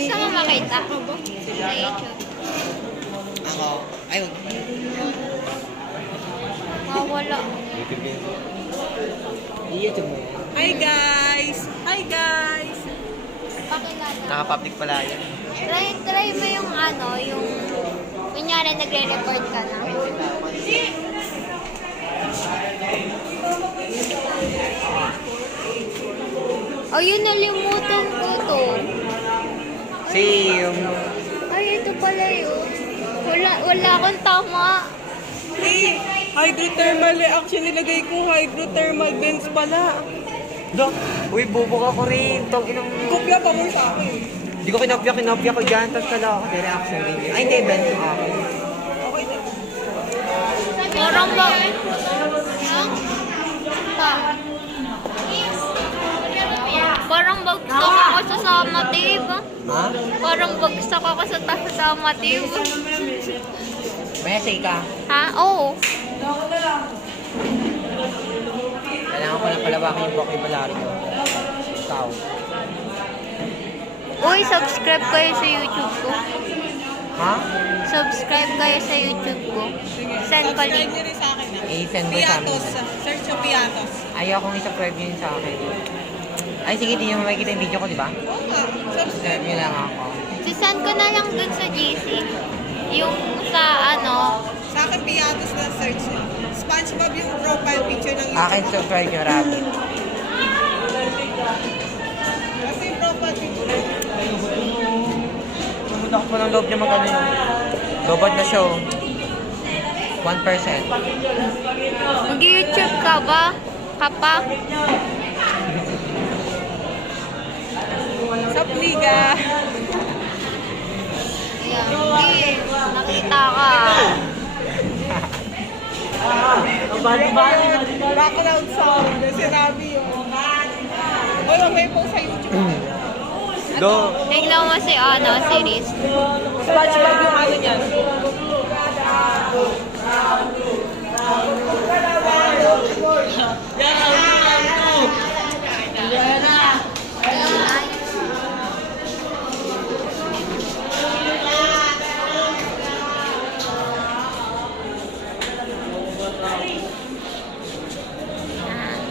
Gusto mo makita? Sa YouTube. Ako, ayun. Wala. YouTube mo. Hi guys! Hi guys! Pakilala. Naka-public pala yan. Try mo yung ano, yung kunyari nagre-record ka na. Ayun, nalimutan ko to. Si yung... Ay, ito pala yun. Wala akong tama. Hey! Hydrothermal reaction nilagay ko. Hydrothermal vents pala. Dok! Uy, bubuk ako rin. Tong inang... Kopya pa mo sa akin. Hindi ko kinopya ko dyan. Tapos kala ako, may reaction din. Ay, hindi, Ben. Okay na. Parang ba? Parang bagsak ako sa summative. Ha? Parang bagsak ako sa summative. May essay ka. Ha? Oo. Kailangan ko lang palawakin yung vocabulary ko. Ikaw. Uy, subscribe kayo sa YouTube ko. Ha? Subscribe kayo sa YouTube ko. Send ko Subscribe link. nyo rin sa akin. I-send mo sa amin. Piatos. Search yung Piatos. Ayaw akong i-subscribe yun sa akin. Ay, sige, di nyo makikita yung video ko, di ba? Oo nga. Subscribe. Subscribe nyo lang ako. Sisend ko na lang dun sa GC. Yung sa ano. Sa akin Piatos na search nyo. SpongeBob yung profile picture ng YouTube. Akin subscribe nyo, Rabbit. Kasi yung profile picture. Pumunta ko pa ng loob niya mag-ano yun. Lobad na show. 1%. Mag-YouTube ka ba? Kapa? Sa Pliga. Ayan. Hindi. Nakita ka. Background sound. Sinabi yun. Uy, may post sa YouTube. Do. Tingnan mo si ano, series. SpongeBob yung ano niyan.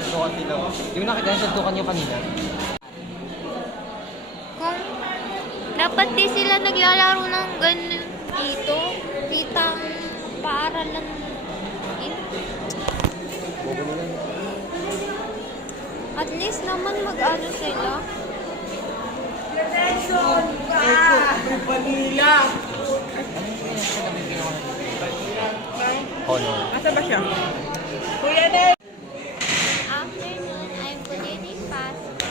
Dukan nila. Di mo nakita sa dukan nyo kanina? Kung dapat di sila naglalaro ng ganun dito, kitang paaralan. Bobo nila. At least naman mag-ano sila. Vanilla. Honor. Asa ba siya? Kuya Nel! Afternoon, I'm cleaning pasta.